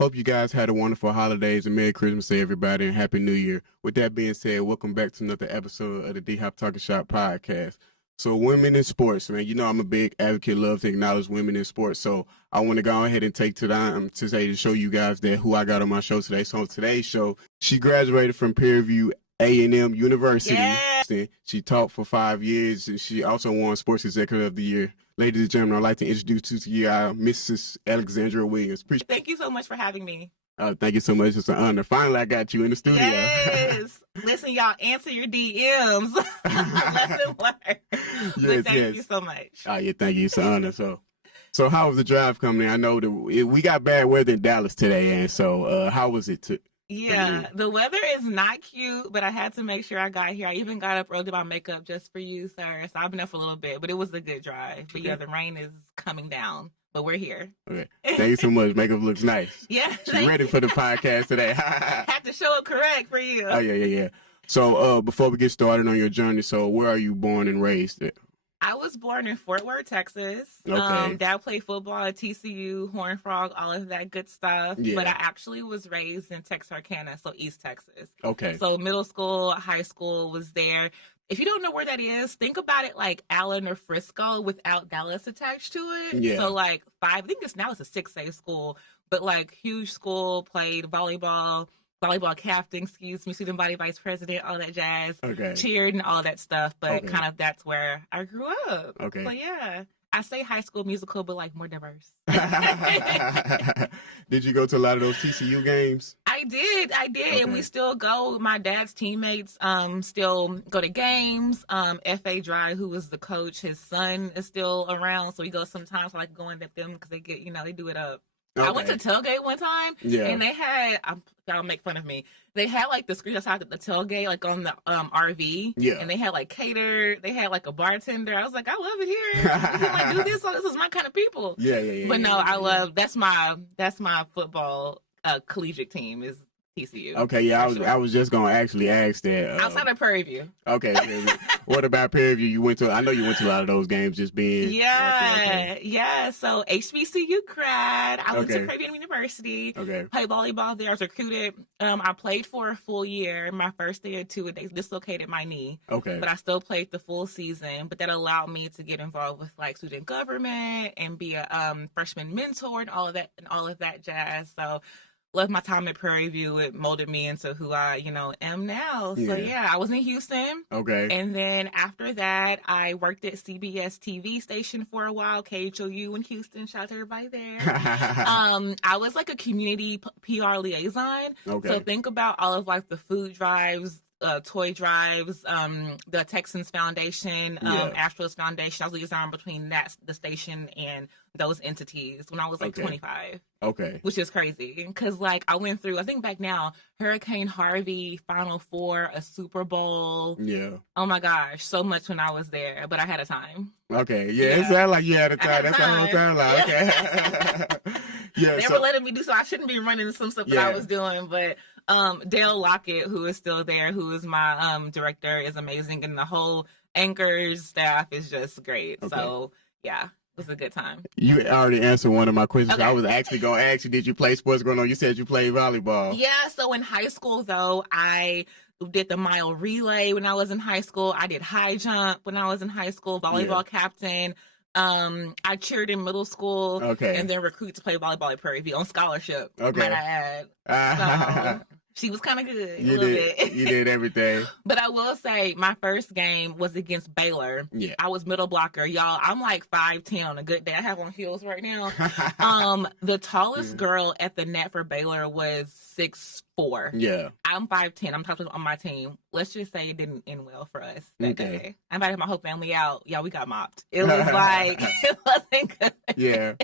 Hope you guys had a wonderful holidays and Merry Christmas to everybody and Happy New Year. With that being said, welcome back to another episode of the D-Hop Talking Shop podcast. So women in sports, man, you know I'm a big advocate, love to acknowledge women in sports. So I want to go ahead and take time to say to show you guys that who I got on my show today. So on today's show, she graduated from Peer Review A&M University. Yeah. She taught for 5 years and she also won Sports Executive of the Year. Ladies and gentlemen, I'd like to introduce to you Mrs. Alexandria Williams. Thank you so much for having me. Thank you so much. It's an honor. Finally, I got you in the studio. Yes. Listen, y'all, answer your DMs. Lesson learned. But thank you so much. Yeah, thank you. It's an honor. So how was the drive coming in? I know that we got bad weather in Dallas today, and so how was it? Yeah, the weather is not cute, but I had to make sure I got here. I even got up early to my makeup just for you, sir. So I've been up for a little bit, but it was a good drive. But yeah, the rain is coming down, but we're here. Okay. Thank you so much. Makeup looks nice. Yeah. She's ready for the podcast today. Had to show it correct for you. Oh, yeah. So before we get started on your journey, so where are you born and raised at? I was born in Fort Worth, Texas. Okay. Dad played football at TCU, Horned Frog, all of that good stuff. Yeah. But I actually was raised in Texarkana, so East Texas. Okay. So middle school, high school was there. If you don't know where that is, think about it like Allen or Frisco without Dallas attached to it. Yeah. So like I think now it's a 6A school, but like huge school, played volleyball captain, student body vice president, all that jazz. Okay. Cheered and all that stuff, but Okay. kind of that's where I grew up. Okay. So yeah, I say High School Musical, but like more diverse. Did you go to a lot of those TCU games? I did, Okay. and we still go. My dad's teammates still go to games. F.A. Dry, who was the coach, his son is still around, so we go sometimes. I like going with them because they get, they do it up. Okay. I went to tailgate one time, Yeah. and they had, y'all make fun of me. They had like the screen outside the tailgate, like on the RV. Yeah. And they had like catered. They had like a bartender. I was like, I love it here. You can like do this. So this is my kind of people. Yeah. But no, yeah. I love, that's my football collegiate team is TCU. Okay, yeah, For sure. I was just gonna actually ask that. Outside of Prairie View. Okay. What about Prairie View? I know you went to a lot of those games, just being. Yeah. So HBCU grad. I went to Okay. Prairie View University. Okay. Played volleyball there. I was recruited. I played for a full year. My first day or two, they dislocated my knee. Okay. But I still played the full season. But that allowed me to get involved with like student government and be a freshman mentor and all of that jazz. So love my time at Prairie View. It molded me into who I, am now. So yeah, I was in Houston. Okay. And then after that, I worked at CBS TV station for a while, KHOU in Houston. Shout out to everybody there. I was like a community PR liaison. Okay. So think about all of like the food drives, toy drives, the Texans Foundation, Astros Foundation. I was liaison between the station and those entities when I was like 25. Okay. Which is crazy because like I went through, I think back now, Hurricane Harvey, Final Four, a Super Bowl. Yeah. Oh my gosh, so much when I was there, but I had a time. Okay. Yeah. It sounded like you had a time. That's time. what it sounded like. Okay. Yeah. They were letting me do so. I shouldn't be running some stuff that I was doing, but Dale Lockett, who is still there, who is my director, is amazing, and the whole anchors staff is just great. Okay. So yeah. It was a good time. You already answered one of my questions. Okay. I was actually going to ask you, did you play sports growing up? You said you played volleyball. Yeah, so in high school, though, I did the mile relay when I was in high school. I did high jump when I was in high school, volleyball captain. I cheered in middle school. Okay. And then recruited to play volleyball at Prairie View on scholarship. Okay. Might I add. So she was kind of good. You did everything. But I will say my first game was against Baylor. Yeah. I was middle blocker. Y'all, I'm like 5'10" on a good day. I have on heels right now. The tallest girl at the net for Baylor was 6'4". Yeah. I'm 5'10". I'm talking on my team. Let's just say it didn't end well for us that day. I invited my whole family out. Yeah, we got mopped. It was like, it wasn't good. Yeah.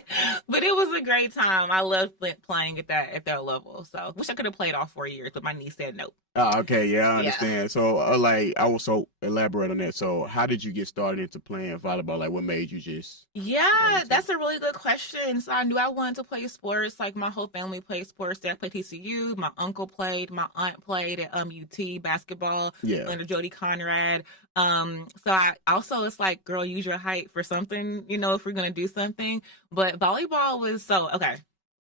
But it was a great time. I loved playing at that level. So wish I could have played all 4 years, but my niece said nope. Oh, okay. Yeah, I understand. So, I also elaborate on that. So, how did you get started into playing volleyball? Like, what made you just? Yeah, that's a really good question. So, I knew I wanted to play sports. Like, my whole family played sports. Dad played TCU. My uncle played. My aunt played at UT basketball. Yeah. Under Jody Conrad. So, I also, it's like, girl, use your height for something, if we're going to do something. But volleyball was okay.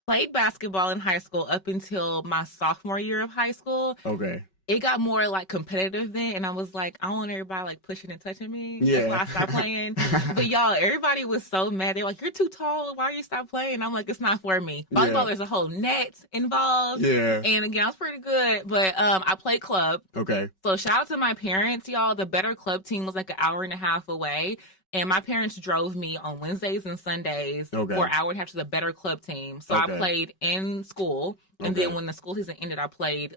Played basketball in high school up until my sophomore year of high school. Okay. It got more like competitive then, and I was like, I don't want everybody like pushing and touching me. Yeah. That's why I stopped playing. But y'all, everybody was so mad. They're like, "You're too tall. Why are you stop playing?" I'm like, "It's not for me." Volleyball, there's a whole net involved. Yeah. And again, I was pretty good, but I played club. Okay. So shout out to my parents, y'all. The better club team was like an hour and a half away. And my parents drove me on Wednesdays and Sundays for an hour and a half to the better club team. So I played in school. And then when the school season ended, I played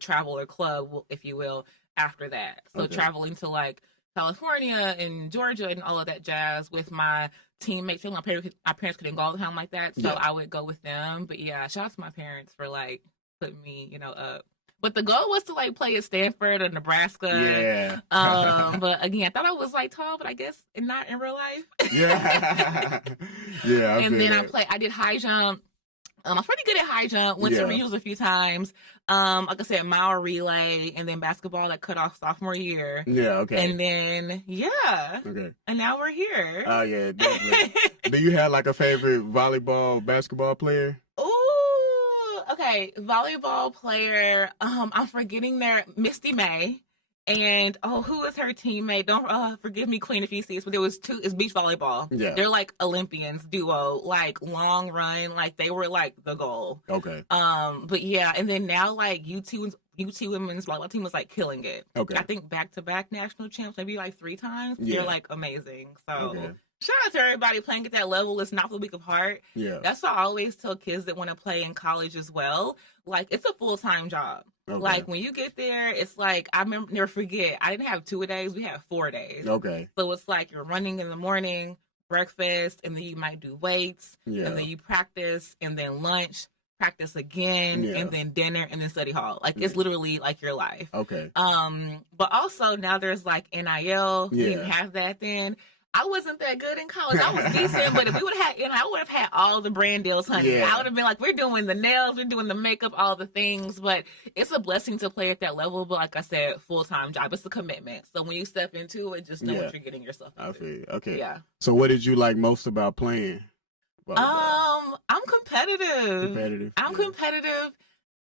travel or club, if you will, after that. So traveling to like California and Georgia and all of that jazz with my teammates. My parents couldn't go all the time like that. So I would go with them. But yeah, shout out to my parents for like putting me, up. But the goal was to like play at Stanford or Nebraska. Yeah. But again, I thought I was like tall, but I guess not in real life. Yeah. Yeah. And then I did high jump. I was pretty good at high jump. Went to regionals a few times. Like I said, mile relay, and then basketball that cut off sophomore year. Yeah. Okay. And then Okay. And now we're here. Oh yeah, definitely. Do you have like a favorite volleyball, basketball player? Okay, volleyball player. I'm forgetting Misty May, and who is her teammate? Don't forgive me, Queen, if you see this, but there was two. It's beach volleyball. Yeah, they're like Olympians duo, like long run, like they were like the goal. Okay. But yeah, and then now like UT women's volleyball team was like killing it. Okay. I think back-to-back national champs, maybe like 3 times. Yeah. They're like amazing. So. Okay. Shout out to everybody playing at that level. It's not for the weak of heart. Yeah. That's what I always tell kids that want to play in college as well. Like, it's a full-time job. Okay. Like, when you get there, it's like, I never forget, I didn't have 2-a-days. We had 4 days. Okay. So it's like you're running in the morning, breakfast, and then you might do weights. Yeah. And then you practice, and then lunch, practice again, and then dinner, and then study hall. Like, it's literally like your life. Okay. But also, now there's like NIL. We didn't have that then. I wasn't that good in college. I was decent, but if we would have had, I would have had all the brand deals, honey. Yeah. I would have been like, we're doing the nails, we're doing the makeup, all the things. But it's a blessing to play at that level. But like I said, full-time job. It's a commitment. So when you step into it, just know what you're getting yourself into. I feel okay. Yeah. So what did you like most about playing? I'm competitive. I'm competitive.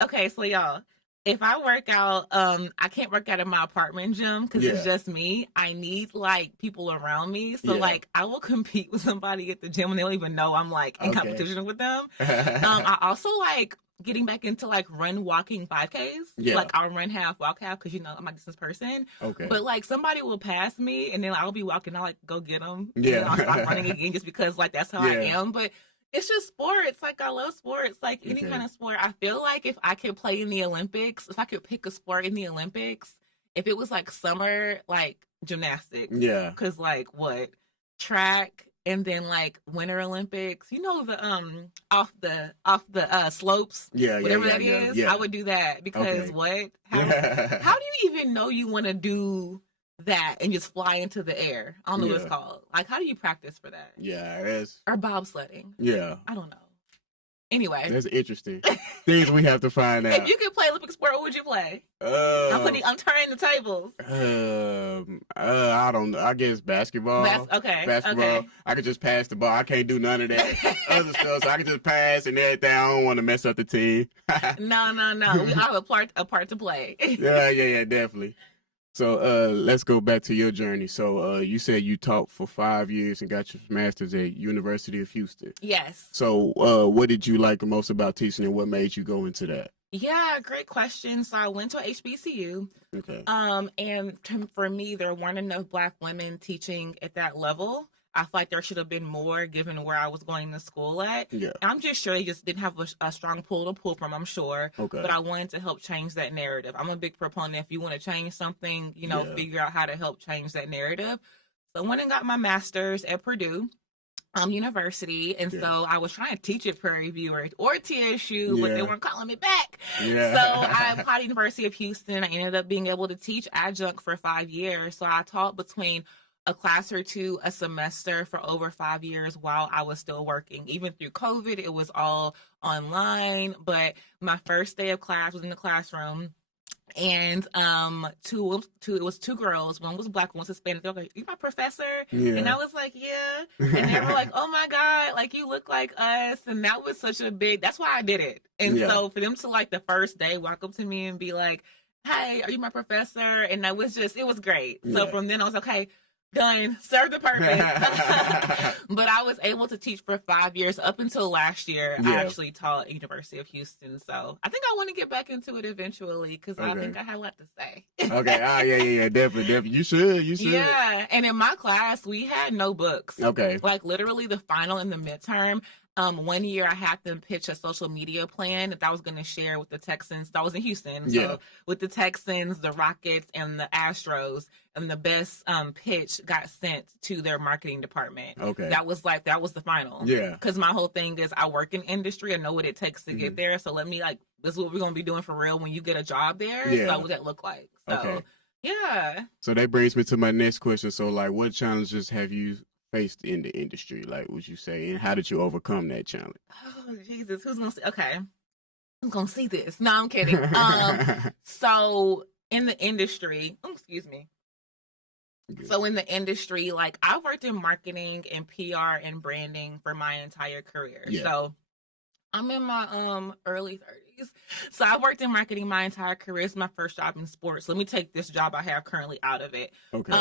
Okay, so y'all. If I work out, I can't work out in my apartment gym because it's just me. I need like people around me. So like I will compete with somebody at the gym and they don't even know I'm like in competition with them. I also like getting back into like walking 5Ks. Yeah. Like I'll run half, walk half because I'm a distance person. Okay. But like somebody will pass me and then I'll be walking. I'll like go get them. Yeah. And I'll stop running again just because like that's how I am. But it's just sports. Like, I love sports. Like, any kind of sport. I feel like if I could play in the Olympics, if I could pick a sport in the Olympics, if it was, like, summer, like, gymnastics. Yeah. Because, like, track, and then, like, Winter Olympics. You know, the, off the slopes? Yeah, whatever that is. Yeah. I would do that. Because, How do you even know you want to do that and just fly into the air? I don't know what it's called. Like, how do you practice for that? Yeah, it's... Or bobsledding. Yeah. I don't know. Anyway. That's interesting. Things we have to find out. If you could play Olympic sport, what would you play? I'm turning the tables. I don't know. I guess basketball. Basketball. Okay. I could just pass the ball. I can't do none of that other stuff. So I can just pass and everything. I don't want to mess up the team. No. We all have a part to play. Yeah, definitely. So let's go back to your journey. So you said you taught for 5 years and got your master's at University of Houston. Yes. So what did you like most about teaching and what made you go into that? Yeah, great question. So I went to HBCU. Okay. And for me, there weren't enough Black women teaching at that level. I feel like there should have been more given where I was going to school at. Yeah. I'm just sure they just didn't have a strong pool to pull from, I'm sure. Okay. But I wanted to help change that narrative. I'm a big proponent. If you want to change something, figure out how to help change that narrative. So I went and got my master's at Purdue University. And so I was trying to teach at Prairie View or TSU, but they weren't calling me back. Yeah. So I applied to University of Houston. I ended up being able to teach adjunct for 5 years. So I taught between a class or two a semester for over 5 years while I was still working. Even through COVID, it was all online. But my first day of class was in the classroom. And it was two girls. One was black, one was Hispanic. They were like, "You my professor?" And I was like, "Yeah." And they were like, "Oh my God, like you look like us." And that was such a big. That's why I did it. And so for them to like the first day walk up to me and be like, "Hey, are you my professor?" And that was just, it was great. So from then I was like, okay, done, served the purpose. But I was able to teach for 5 years up until last year. I actually taught at University of Houston, so I think I want to get back into it eventually because I think I had a lot to say. Okay. Oh yeah, definitely. You should. Yeah, and in my class we had no books. Okay. Like literally the final and the midterm. 1 year I had them pitch a social media plan that I was going to share with the Texans. That was in Houston. So with the Texans, the Rockets, and the Astros, and the best pitch got sent to their marketing department. Okay. That was the final. Yeah. Because my whole thing is I work in industry. I know what it takes to get there. So let me this is what we're going to be doing for real when you get a job there. Yeah. So what would that look like? So, yeah. So that brings me to my next question. So what challenges have you faced in the industry, would you say, and how did you overcome that challenge? Oh Jesus, who's gonna see? Okay, who's gonna see this? No, I'm kidding. So in the industry, excuse me. Good. So in the industry, I've worked in marketing and PR and branding for my entire career. Yeah. So I'm in my early 30s. So I worked in marketing my entire career. It's my first job in sports. Let me take this job I have currently out of it. Okay.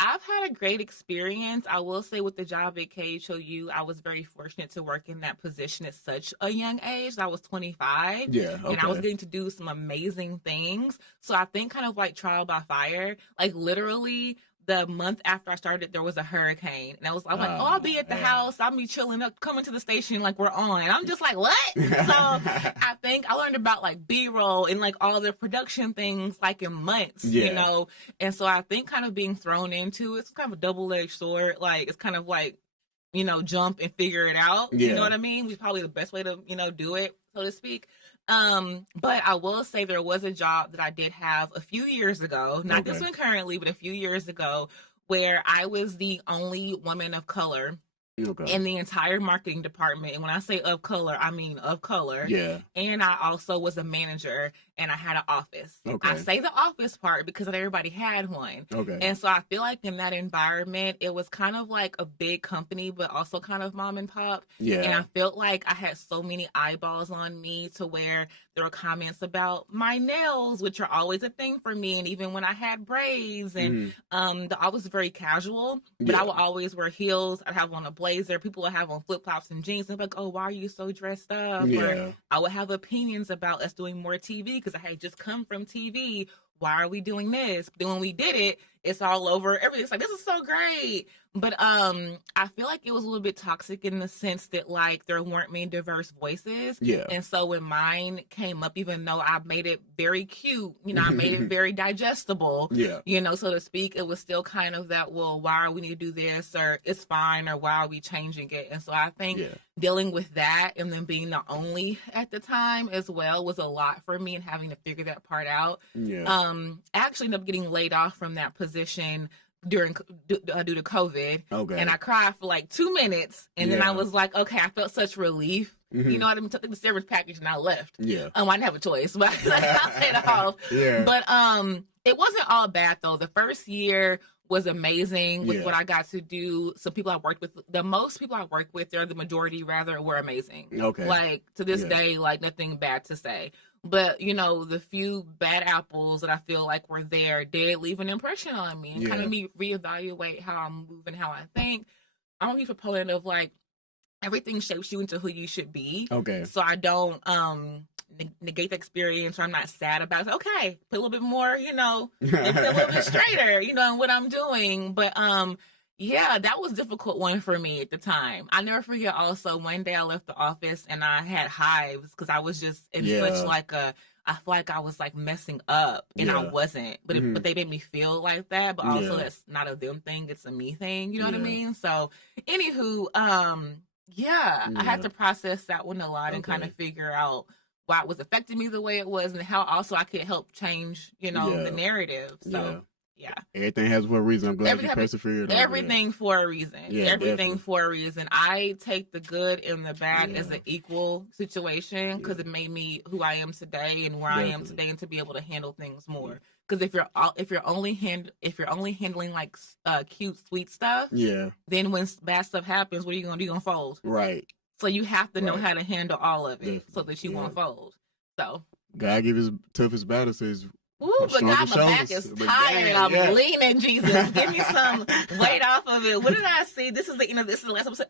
I've had a great experience. I will say with the job at KHOU, I was very fortunate to work in that position at such a young age. I was 25. Yeah. Okay. And I was getting to do some amazing things. So I think kind of trial by fire, literally the month after I started, there was a hurricane. And I was like, I'll be at the house. I'll be chilling up, coming to the station we're on. And I'm just like, what? So I think I learned about B-roll and all the production things in months, you know? And so I think kind of being thrown into it's kind of a double-edged sword. It's kind of jump and figure it out. Yeah. You know what I mean? It's probably the best way to, do it, so to speak. But I will say there was a job that I did have a few years ago, not this one currently, but a few years ago, where I was the only woman of color in the entire marketing department. And when I say of color, I mean of color. Yeah. And I also was a manager and I had an office. Okay. I say the office part because not everybody had one. Okay. And so I feel like in that environment, it was kind of like a big company, but also kind of mom and pop. Yeah. And I felt like I had so many eyeballs on me to where there were comments about my nails, which are always a thing for me. And even when I had braids and I was very casual, but I would always wear heels. I'd have on a blazer. People would have on flip-flops and jeans. And like, oh, why are you so dressed up? Yeah. Or I would have opinions about us doing more TV because I had just come from TV. Why are we doing this? But then when we did it, it's all over. Everything's like, this is so great. But I feel like it was a little bit toxic in the sense that there weren't many diverse voices. Yeah. And so when mine came up, even though I made it very cute, I made it very digestible, so to speak, it was still kind of that, well, why are we need to do this? Or it's fine, or why are we changing it? And so I think dealing with that and then being the only at the time as well was a lot for me and having to figure that part out. Yeah. I actually ended up getting laid off from that position due to COVID. Okay. And I cried for 2 minutes. And then I was like, okay, I felt such relief. Mm-hmm. You know what I mean? Took the severance package and I left. Yeah. I didn't have a choice, but I paid it off. Yeah. But it wasn't all bad though. The first year was amazing with what I got to do. Some people I worked with, the most people I worked with, or the majority rather, were amazing. Okay. To this day, nothing bad to say. But, the few bad apples that I feel like were there did leave an impression on me and kind of me reevaluate how I'm moving, how I think. I'm a proponent of everything shapes you into who you should be. Okay. So I don't negate the experience, or I'm not sad about it. Okay, put a little bit more, and put a little bit straighter, in what I'm doing. But yeah, that was a difficult one for me at the time. I never forget also one day I left the office and I had hives because I was just in such I feel like I was messing up and I wasn't, but but they made me feel like that. But also that's not a them thing, it's a me thing. You know what I mean? So anywho, I had to process that one a lot and kind of figure out why it was affecting me the way it was and how also I could help change, the narrative. So Yeah. Everything has for a reason. I'm glad you persevered. Everything for a reason. Yeah, everything definitely. for a reason. I take the good and the bad as an equal situation because it made me who I am today and where I am today, and to be able to handle things more. Because if you're only handling like cute, sweet stuff, then when bad stuff happens, what are you gonna do? You're gonna fold, right? So you have to know how to handle all of it so that you won't fold. So God give his toughest battles to his. Ooh, but God, my back is tired. I'm leaning, Jesus. Give me some weight off of it. What did I see? This is the last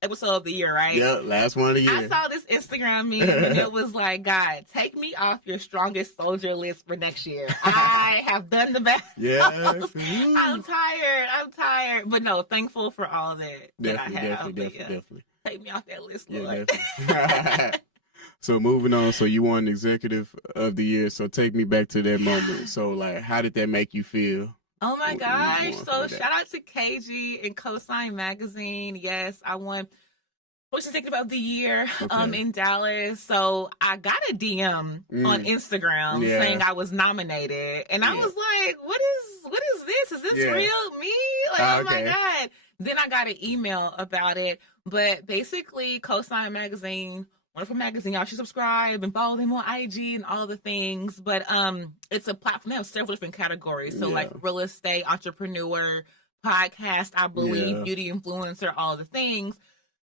episode of the year, right? Yeah, last one of the year. I saw this Instagram meme and it was like, God, take me off your strongest soldier list for next year. I have done the best. Yeah. I'm tired. But no, thankful for all that I have. Definitely. Take me off that list, Lord. So moving on, so you won Executive of the Year. So take me back to that moment. So like, how did that make you feel? Oh my gosh. So shout out to KG and Cosign Magazine. Yes, I won Sports Executive of the Year in Dallas. So I got a DM on Instagram saying I was nominated. And I was like, what is this? Is this real? Me? Like, oh my God. Then I got an email about it. But basically, Cosign Magazine, wonderful magazine, y'all should subscribe and follow them on IG and all the things. But it's a platform. They have several different categories. So like real estate, entrepreneur, podcast, I believe, beauty influencer, all the things.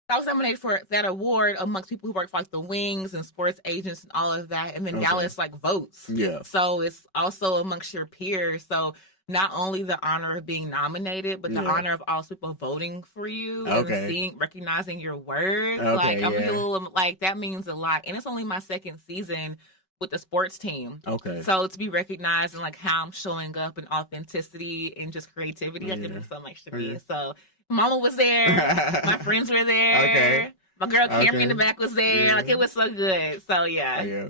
I was nominated for that award amongst people who work for like the Wings and sports agents and all of that. And then Dallas like votes. Yeah. So it's also amongst your peers. So not only the honor of being nominated, but the honor of also people voting for you and recognizing your work. Like I'm a little like that means a lot. And it's only my second season with the sports team. Okay. So to be recognized and like how I'm showing up in authenticity and just creativity, I think there's so much to me. So Mama was there, my friends were there. Okay. My girl Cameron in the back was there. Like, it was so good. So, I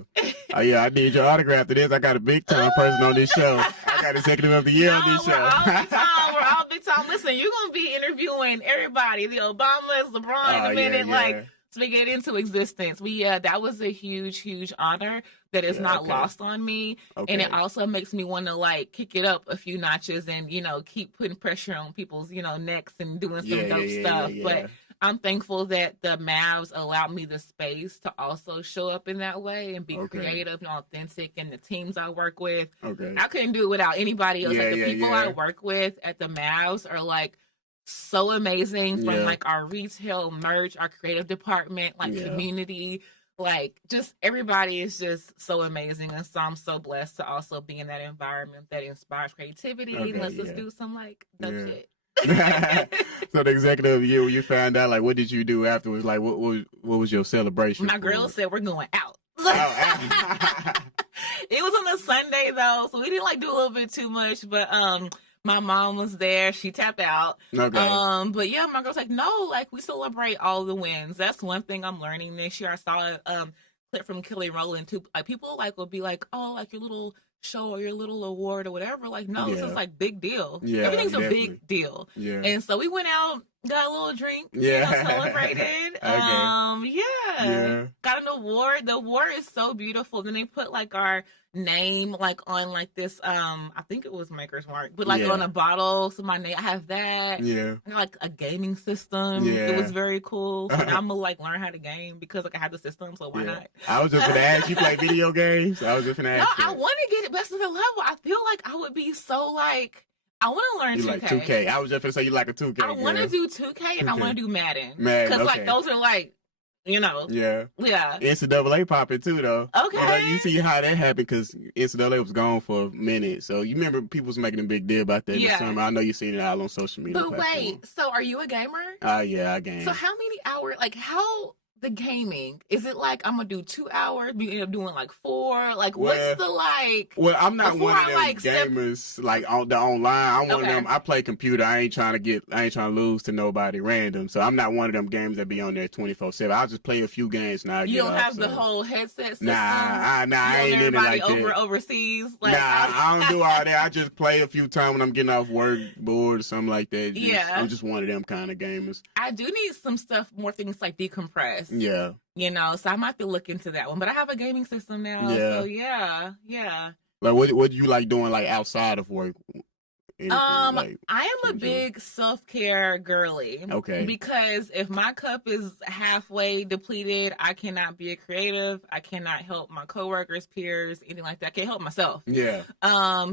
need your autograph to this. I got a big time person on this show. I got Executive of the Year on this show. We're all big time. Listen, you're going to be interviewing everybody. The Obamas, LeBron in a minute. Like, to get into existence. That was a huge, huge honor that is not lost on me. And it also makes me want to, like, kick it up a few notches and, keep putting pressure on people's, necks and doing some dope stuff. But I'm thankful that the Mavs allowed me the space to also show up in that way and be creative and authentic. And the teams I work with, I couldn't do it without anybody else. Like the people I work with at the Mavs are like so amazing. From like our retail, merch, our creative department, like community, like just everybody is just so amazing. And so I'm so blessed to also be in that environment that inspires creativity and lets us do some like dope shit. So the Executive of the Year, when you found out, like, what did you do afterwards? Like, what was your celebration? My girl said we're going out. It was on a Sunday though, so we didn't like do a little bit too much. But my mom was there. She tapped out. But yeah, my girl's like, no, like we celebrate all the wins. That's one thing I'm learning this year. I saw a clip from Kelly Rowland too. Like people like will be like, oh, like your little show or your little award or whatever. Like, no, it's just like big deal. Everything's a big deal. And so we went out, got a little drink, celebrated. Got an award. The award is so beautiful. Then they put like our name like on like this I think it was Maker's Mark, but like on a bottle. So my name, I have that. And like a gaming system. It was very cool. So now I'm gonna like learn how to game because like I have the system, so why not? I was just gonna ask, you play video games? I was just gonna ask. No, I want to get it best of the level. I feel like I would be so like I want to learn 2K. Like 2K. I was just gonna say you like a 2K. I want to do 2K and I want to do Madden. Because like those are like, NCAA popping too though. You see how that happened because NCAA was gone for a minute. So you remember people was making a big deal about that in the summer. I know you seen it all on social media. But wait, so are you a gamer? Yeah, I game. So how many hours? Like how the gaming, is it like I'm gonna do 2 hours, you end up doing like 4? Like what's the like? Well, I'm not one of them gamers like on the online. I'm one of them. I play computer. I ain't trying to lose to nobody random. So I'm not one of them games that be on there 24/7. I'll just play a few games now. You don't have the whole headset system. Nah, I ain't in it like that. Overseas. Like, I don't do all that. I just play a few times when I'm getting off work, bored or something like that. I'm just one of them kind of gamers. I do need some stuff, more things like decompress. Yeah. So I might have to look into that one. But I have a gaming system now. So yeah. Like what do you like doing like outside of work? Like, I am a big self-care girly. Okay. Because if my cup is halfway depleted, I cannot be a creative. I cannot help my coworkers, peers, anything like that. I can't help myself. Yeah.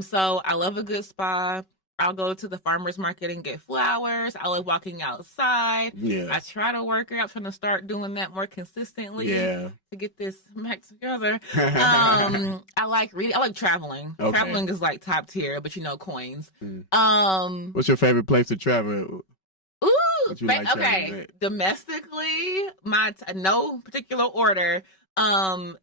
So I love a good spa. I'll go to the farmer's market and get flowers. I love walking outside. Yeah. I try to work out, trying to start doing that more consistently. Yeah. To get this back together. I like reading. I like traveling. Okay. Traveling is like top tier, but coins. What's your favorite place to travel? Ooh, like okay. Domestically, no particular order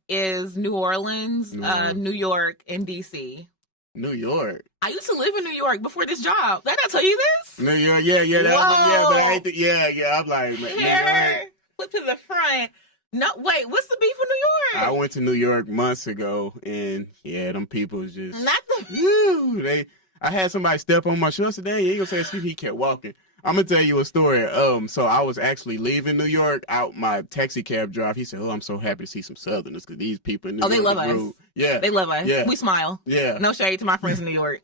is New Orleans, New York, and DC. New York. I used to live in New York before this job. Did I tell you this? New York, yeah, but I ain't I'm like, here, flip to the front. No, wait, what's the beef with New York? I went to New York months ago, and them people was just not the. I had somebody step on my shoe. I said, "Dang, you ain't gonna say excuse me." He kept walking. I'm gonna tell you a story. So I was actually leaving New York out my taxi cab drive. He said, "Oh, I'm so happy to see some Southerners because these people in New York, they love us. Yeah, they love us. Yeah. We smile. Yeah, no shade to my friends in New York.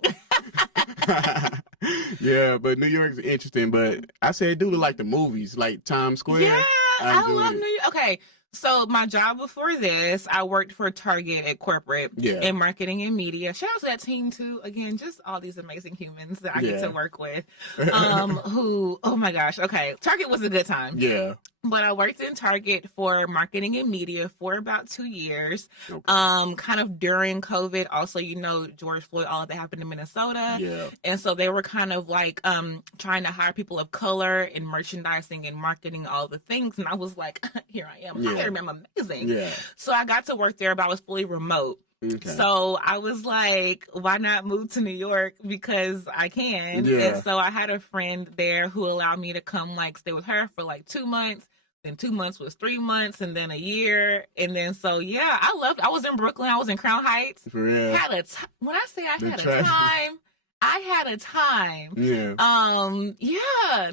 Yeah, but New York is interesting. But I said, do like the movies, like Times Square. Yeah, I love it. New York. Okay. So my job before this, I worked for Target at corporate in marketing and media. Shout out to that team too. Again, just all these amazing humans that I get to work with. Who, oh my gosh. Okay. Target was a good time. Yeah. But I worked in Target for marketing and media for about 2 years. Okay. Kind of during COVID. Also, George Floyd, all of that happened in Minnesota. Yeah. And so they were kind of like trying to hire people of color in merchandising and marketing, all the things. And I was like, here I am. Yeah. I'm amazing. Yeah. So I got to work there, but I was fully remote. Okay. So I was like, why not move to New York? Because I can. Yeah. And so I had a friend there who allowed me to come stay with her for 2 months. Then 2 months was 3 months, and then a year. And then I was in Brooklyn. I was in Crown Heights. For real. When I say I had a time, I had a time. Yeah.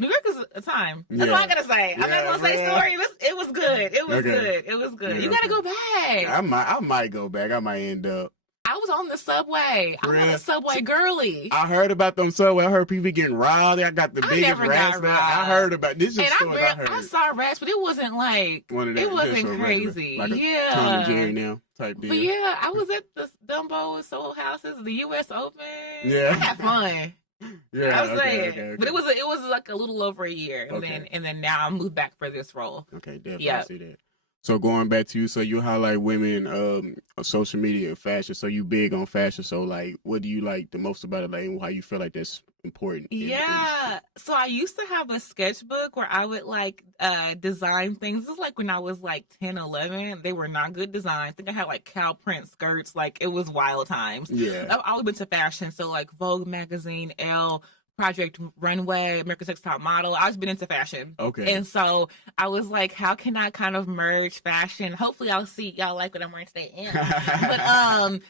New York is a time. That's all I gotta say. I'm not gonna say story. It was good. It was good. It was good. You gotta go back. I might go back. I might end up. I was on the subway. I'm a subway girly. I heard about them subway. I heard people getting robbed. I got the biggest rats. I heard about this. Is stories I heard. I saw rats, but it wasn't it wasn't crazy. Like Tom and Jerry now type deal. But yeah, I was at the Dumbo and Soul Houses, the U.S. Open. Yeah, I had fun. Yeah, I was saying, but it was like a little over a year, and then now I moved back for this role. Okay, definitely see that. So going back to you, so you highlight women on social media and fashion. So you big on fashion. So what do you like the most about it? Like how you feel like that's important? Yeah. So I used to have a sketchbook where I would design things. This was when I was 10, 11. They were not good designs. I think I had cow print skirts. It was wild times. Yeah. I've always been to fashion. So Vogue magazine, Elle, Project Runway, America's Next Top Model. I've been into fashion. Okay. And so I was like, how can I kind of merge fashion? Hopefully I'll see y'all like what I'm wearing today. But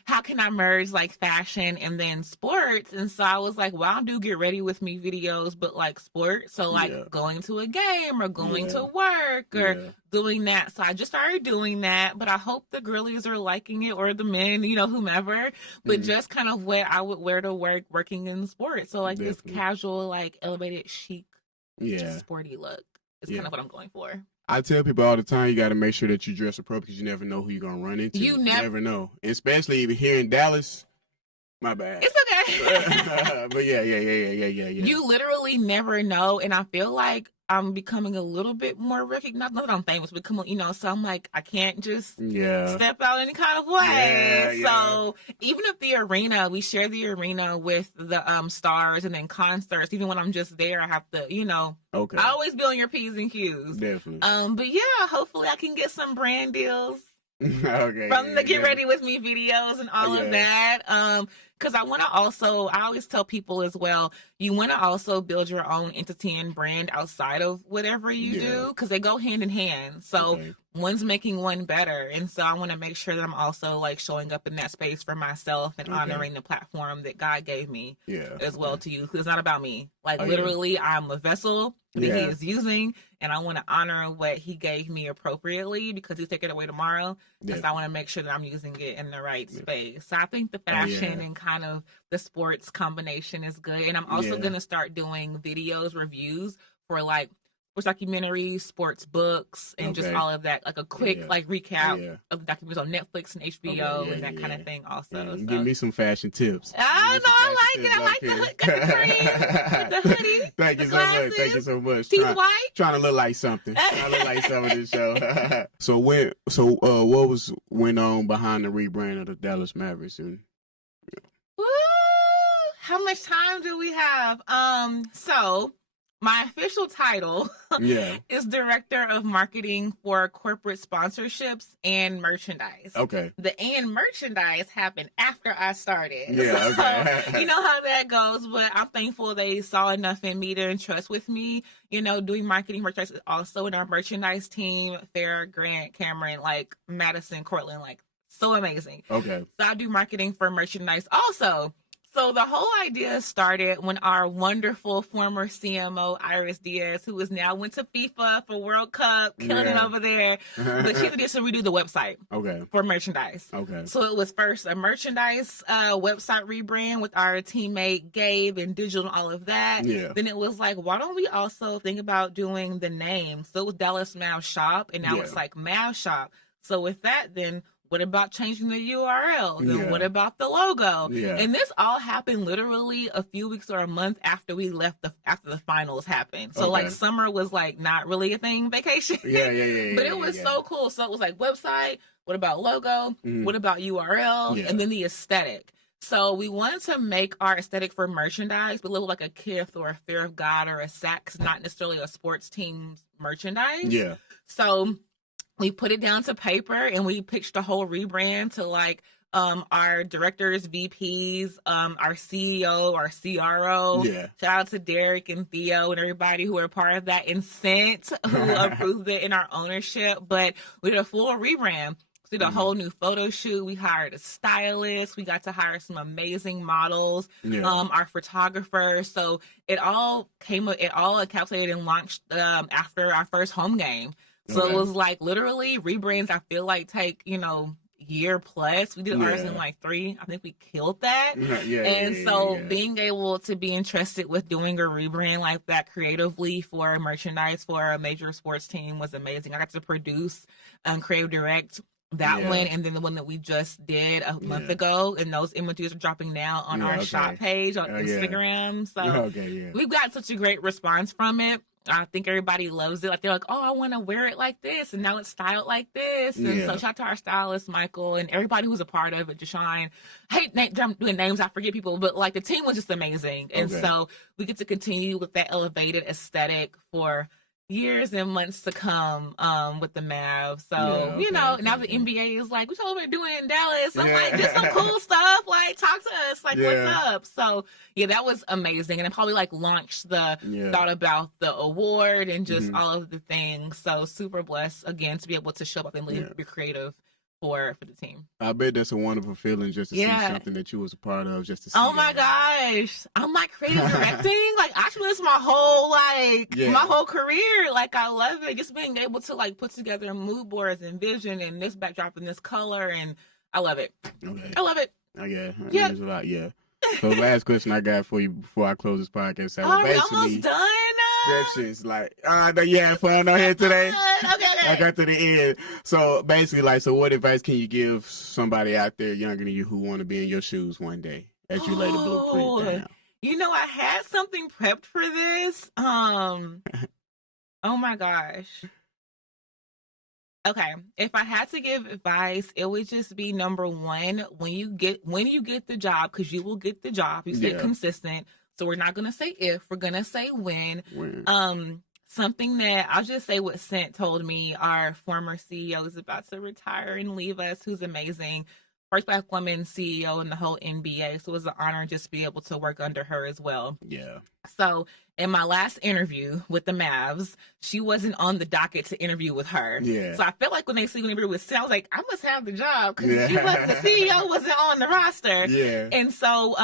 how can I merge fashion and then sports? And so I was like, well, I'll do get ready with me videos, but sports. So going to a game or going to work or doing that. So I just started doing that, but I hope the girlies are liking it or the men, whomever, but just kind of what I would wear to work, working in sports. So this casual, elevated chic, sporty look is kind of what I'm going for. I tell people all the time, you got to make sure that you dress appropriate because you never know who you're going to run into. You never know. Especially here in Dallas. My bad. It's okay. But yeah. You literally never know. And I feel like I'm becoming a little bit more recognized. Not that I'm famous, but so I'm I can't just step out any kind of way. So even if we share the arena with the stars and then concerts, even when I'm just there, I have to, Okay. I always be on your P's and Q's. Definitely. But yeah, hopefully I can get some brand deals. Okay. From the Get Ready With Me videos and all of that. Because I always tell people as well, you want to also build your own entity and brand outside of whatever you do, because they go hand in hand. So one's making one better. And so I want to make sure that I'm also showing up in that space for myself and honoring the platform that God gave me as well to use. Because it's not about me. Literally, I'm a vessel that he is using, and I want to honor what he gave me appropriately because he's taking it away tomorrow. So I want to make sure that I'm using it in the right space. So I think the fashion and kind of the sports combination is good. And I'm also going to start doing videos, reviews for like sports documentaries, sports books, and just all of that, like a quick like recap of the documentaries on Netflix and HBO and that kind of thing also. So. Give me some fashion tips. I know, I like it. I like the cream, the hoodie, Thank you so much. Thank you so much. Trying to look like something. Trying to look like something in this show. So what went on behind the rebrand of the Dallas Mavericks? And woo, how much time do we have? So my official title is Director of Marketing for Corporate Sponsorships and Merchandise. Okay. The and merchandise happened after I started. Yeah, so, you know how that goes, but I'm thankful they saw enough in me to entrust with me, doing marketing merchandise also in our merchandise team, Farrah, Grant, Cameron, like Madison, Cortland, like so amazing. Okay. So I do marketing for merchandise also. So the whole idea started when our wonderful former CMO, Iris Diaz, who is now went to FIFA for World Cup, killing it over there, but she did to redo the website for merchandise. Okay. So it was first a merchandise website rebrand with our teammate Gabe and digital and all of that. Yeah. Then it was like, why don't we also think about doing the name? So it was Dallas Mav Shop, and now it's like Mav Shop. So with that, then what about changing the URL? Then what about the logo? Yeah. And this all happened literally a few weeks or a month after we left after the finals happened. So like summer was like not really a thing, vacation. Yeah. But it was so cool. So it was like website, what about logo? What about URL? And then the aesthetic. So we wanted to make our aesthetic for merchandise, but look like a Kith or a Fear of God or a Saks, not necessarily a sports team's merchandise. Yeah. So we put it down to paper and we pitched a whole rebrand to like our directors, VPs, our CEO, our CRO. Yeah. Shout out to Derek and Theo and everybody who were part of that, and Scent who approved it in our ownership. But we did a full rebrand. We did a whole new photo shoot. We hired a stylist. We got to hire some amazing models, our photographers. So it all encapsulated and launched after our first home game. So it was like literally rebrands I feel like take, year plus. We did ours in like 3. I think we killed that. Being able to be entrusted with doing a rebrand like that creatively for merchandise for a major sports team was amazing. I got to produce creative direct that one, and then the one that we just did a month ago, and those images are dropping now on our shop page on Instagram. So we've got such a great response from it. I think everybody loves it. Like they're like, oh, I want to wear it like this, and now it's styled like this. And so shout out to our stylist Michael and everybody who's a part of it. Deshaun, doing names, I forget people, but like the team was just amazing. And so we get to continue with that elevated aesthetic for years and months to come with the Mavs. So, now the NBA is like, what y'all been doing in Dallas? I'm like, just some cool stuff. Like, talk to us. Like, what's up? So, that was amazing. And it probably like launched the thought about the award and just all of the things. So, super blessed again to be able to show up and be creative for the team. I bet that's a wonderful feeling just to see something that you was a part of, just to see. Oh my gosh. I'm like creative directing. Like actually it's my whole my whole career. Like I love it. Just being able to like put together mood boards and vision and this backdrop and this color, and I love it. Okay. I love it. There's a lot, So last question I got for you before I close this podcast. Are we almost done? Descriptions like you had fun on here today. Okay. I got to the end. So basically, so what advice can you give somebody out there younger than you who want to be in your shoes one day as you lay the blueprint down? I had something prepped for this. Oh my gosh. Okay, if I had to give advice, it would just be number one, when you get the job, because you will get the job, you stay consistent. So we're not gonna say if, we're gonna say when. Something that I'll just say what Scent told me, our former CEO is about to retire and leave us, who's amazing. First Black woman CEO in the whole NBA. So it was an honor just to be able to work under her as well. Yeah. So in my last interview with the Mavs, she wasn't on the docket to interview with her. Yeah. So I felt like when they see me interview with Sal, I was like, I must have the job because Yeah. the CEO wasn't on the roster. Yeah. And so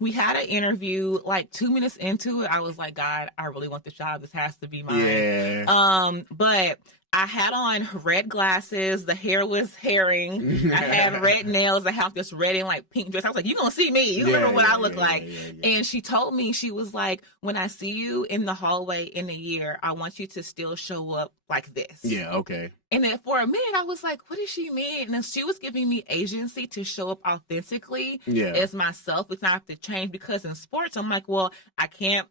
we had an interview. Like 2 minutes into it, I was like, God, I really want this job. This has to be mine. Yeah. But I had on red glasses. The hair was herring. I had red nails. I have this red and like pink dress. I was like, you gonna see me. You remember what I look like. And she told me, she was like, when I see you in the hallway in a year, I want you to still show up like this. Yeah, okay. And then for a minute, I was like, what does she mean? And then she was giving me agency to show up authentically as myself. It's not have to change, because in sports, I'm like, well, I can't,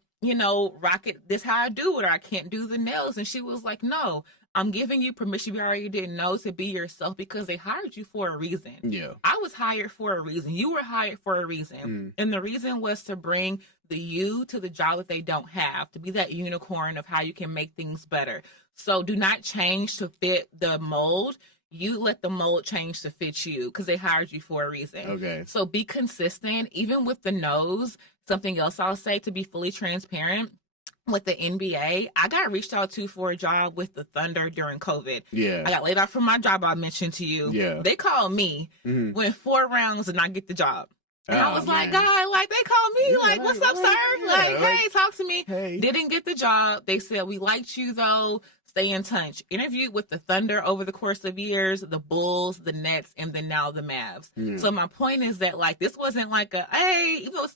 rock it this how I do it, or I can't do the nails. And she was like, no, I'm giving you permission, you already didn't know, to be yourself, because they hired you for a reason. Yeah. I was hired for a reason. You were hired for a reason. And the reason was to bring the you to the job that they don't have, to be that unicorn of how you can make things better. So do not change to fit the mold. You let the mold change to fit you, because they hired you for a reason. Okay. So be consistent, even with the no's. Something else I'll say, to be fully transparent, with the NBA, I got reached out to for a job with the Thunder during COVID. Yeah. I got laid off from my job I mentioned to you. Yeah. They called me, went 4 rounds and not get the job. And I was like, God, like, they called me, like, what's up, sir? Like, hey, talk to me. Hey. Didn't get the job. They said, we liked you, though. Stay in touch. Interviewed with the Thunder over the course of years, the Bulls, the Nets, and then now the Mavs. So my point is that, like, this wasn't like a, hey, even though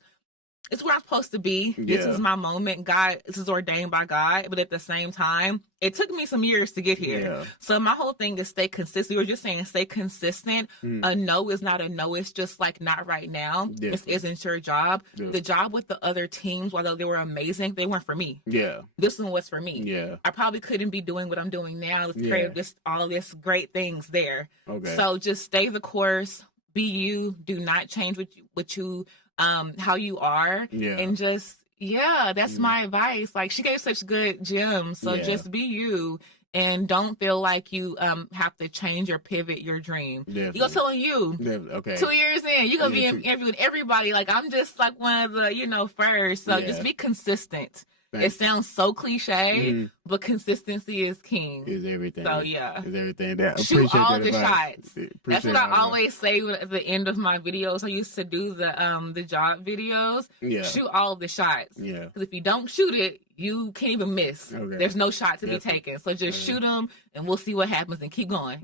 it's where I'm supposed to be. This is my moment. God, this is ordained by God. But at the same time, it took me some years to get here. Yeah. So my whole thing is stay consistent. You were just saying stay consistent. A no is not a no. It's just like not right now. Definitely. This isn't your job. Yeah. The job with the other teams, while they were amazing, they weren't for me. Yeah. This one was for me. Yeah. I probably couldn't be doing what I'm doing now. Let's create all this great things there. Okay. So just stay the course. Be you. Do not change what you how you are. Yeah. And just that's my advice. Like, she gave such good gems. So just be you, and don't feel like you have to change or pivot your dream. Definitely. You're telling you. Definitely. Okay. 2 years in, you're gonna be interviewing everybody. Like, I'm just like one of the first. So just be consistent. It sounds so cliche, but consistency is king. Is everything. So Is everything. That shoot all that the advice. shots. That's what I all always say at the end of my videos. I used to do the job videos. Yeah. Shoot all the shots. Yeah. Because if you don't shoot it, you can't even miss. Okay. There's no shot to be taken. So just shoot them, and we'll see what happens, and keep going.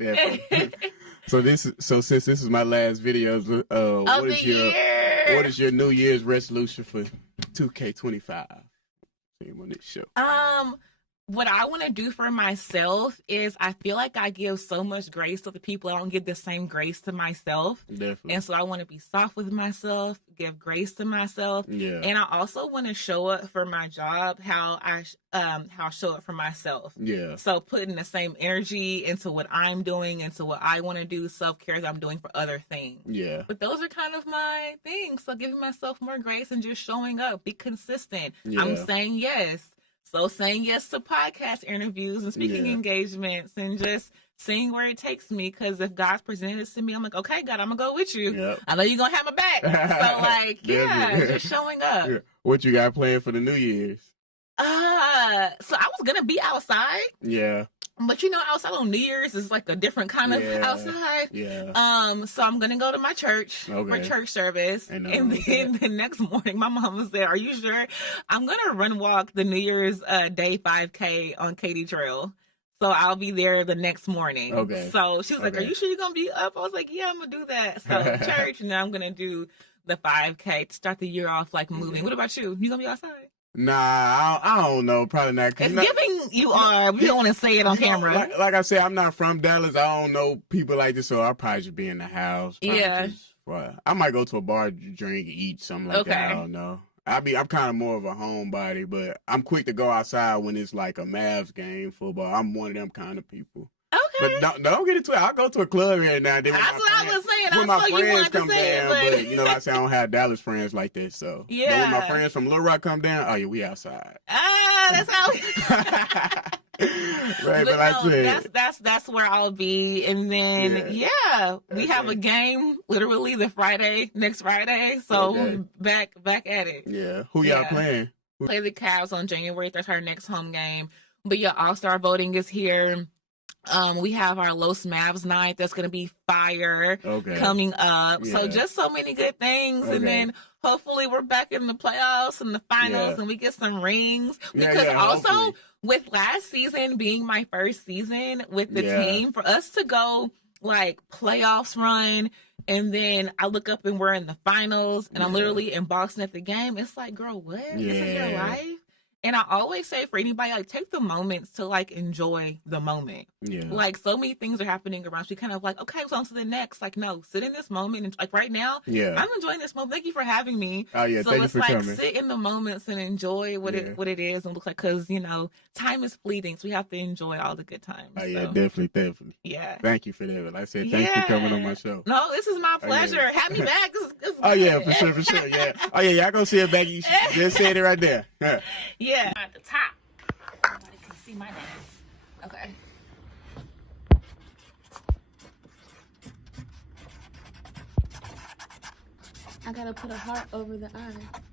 So since this is my last video, what is your New Year's resolution for 2K25? On this show. What I want to do for myself is, I feel like I give so much grace to the people. I don't give the same grace to myself. Definitely. And so I want to be soft with myself, give grace to myself. Yeah. And I also want to show up for my job how I show up for myself. Yeah. So putting the same energy into what I'm doing, into what I want to do, self-care that I'm doing for other things. Yeah. But those are kind of my things. So giving myself more grace and just showing up, be consistent. Yeah. I'm saying yes. So saying yes to podcast interviews and speaking engagements, and just seeing where it takes me. Because if God's presented it to me, I'm like, okay, God, I'm going to go with you. Yep. I know you're going to have my back. So like, just showing up. Yeah. What you got planned for the New Year's? So I was going to be outside. Yeah. But outside on New Year's is like a different kind of outside. Yeah. So I'm gonna go to my church for church service. And then the next morning my mom was there. Are you sure? I'm gonna walk the New Year's Day 5K on Katy Trail. So I'll be there the next morning. Okay. So she was like, are you sure you're gonna be up? I was like, yeah, I'm gonna do that. So church, and then I'm gonna do the 5K to start the year off like moving. What about you? You gonna be outside? Nah, I don't know. Probably not. It's giving you are. We don't want to say it on camera. Like I said, I'm not from Dallas. I don't know people like this, so I'll probably just be in the house. I might go to a bar, drink, eat, something like that. I don't know. I'm kind of more of a homebody, but I'm quick to go outside when it's like a Mavs game, football. I'm one of them kind of people. Okay. But don't get it twisted. I'll go to a club here and now. That's what I was saying. When my friends come down, but I say I don't have Dallas friends like that. So but when my friends from Little Rock come down, oh yeah, we outside. That's how. Right, but I said that's where I'll be, and then we have a game literally next Friday. So back at it. Yeah, who y'all playing? Play the Cavs on January 3rd, our next home game. But yeah, All-Star voting is here. We have our Los Mavs night that's going to be fire coming up. So just so many good things. And then hopefully we're back in the playoffs and the finals and we get some rings. Because also with last season being my first season with the team, for us to go like playoffs run and then I look up and we're in the finals and I'm literally in Boston at the game, it's like, girl, what? This is your life? And I always say for anybody, like, take the moments to, like, enjoy the moment. Yeah. Like, so many things are happening around you. Kind of like, okay, so on to the next. Like, no, sit in this moment. And, like, right now, I'm enjoying this moment. Thank you for having me. Oh, yeah, so thank it's you for like, coming. sit in the moments and enjoy what it is and look like. Because, you know, time is fleeting. So we have to enjoy all the good times. Oh, yeah, definitely. Yeah. Thank you for that. Like I said, thanks for coming on my show. No, this is my pleasure. Have me back. This oh, yeah, for sure. Yeah. Oh, yeah, y'all gonna see it back. You just said it right there. Yeah. At the top. Nobody can see my name. Okay. I gotta put a heart over the eye.